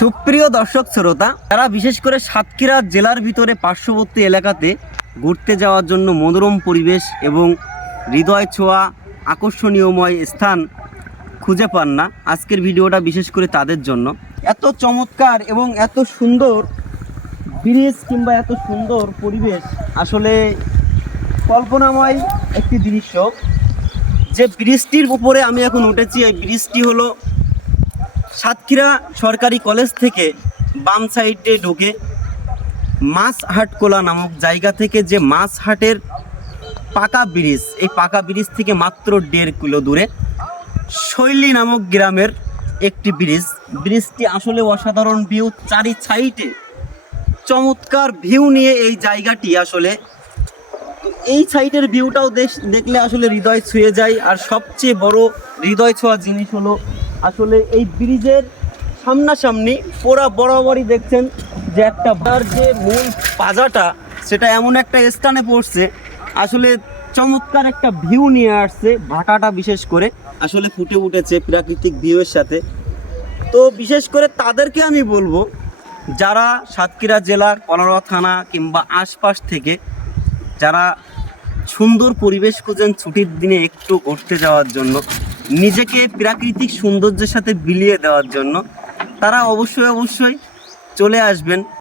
সুপ্রিয় দর্শক শ্রোতা, তারা বিশেষ করে সাতক্ষীরা জেলার ভিতরে পার্শ্ববর্তী এলাকাতে ঘুরতে যাওয়ার জন্য মনোরম পরিবেশ এবং হৃদয় ছোঁয়া আকর্ষণীয়ময় স্থান খুঁজে পান না, আজকের ভিডিওটা বিশেষ করে তাদের জন্য। এত চমৎকার এবং এত সুন্দর ব্রিজ কিংবা এত সুন্দর পরিবেশ আসলে কল্পনাময় একটি দৃশ্য। যে ব্রিজটির উপরে আমি এখন উঠেছি, এই ব্রিজটি হলো সাতক্ষীরা সরকারি কলেজ থেকে বাম সাইডে ঢুকে মাছহাটকোলা নামক জায়গা থেকে যে মাছহাটের পাকা ব্রিজ, এই পাকা ব্রিজ থেকে মাত্র 1.5 কিলো দূরে শৈলী নামক গ্রামের একটি ব্রিজটি আসলে অসাধারণ ভিউ, চারি সাইডে চমৎকার ভিউ নিয়ে এই জায়গাটি। আসলে এই সাইডের ভিউটাও দেখলে আসলে হৃদয় ছুঁয়ে যায়। আর সবচেয়ে বড় হৃদয় ছোঁয়া জিনিস হলো আসলে এই ব্রিজের সামনাসামনি পুরা বরাবরই দেখছেন যে একটা ভাটার যে মূল পাজাটা সেটা এমন একটা স্থানে পড়ছে, আসলে চমৎকার একটা ভিউ নিয়ে আসছে। ভাটাটা বিশেষ করে আসলে ফুটে উঠেছে প্রাকৃতিক ভিউয়ের সাথে। তো বিশেষ করে তাদেরকে আমি বলবো, যারা সাতক্ষীরা জেলার কলারোয়া থানা কিংবা আশপাশ থেকে যারা সুন্দর পরিবেশ খুঁজেন ছুটির দিনে একটু ঘুরতে যাওয়ার জন্য, নিজেকে প্রাকৃতিক সৌন্দর্যের সাথে বিলিয়ে দেওয়ার জন্য, তারা অবশ্যই চলে আসবেন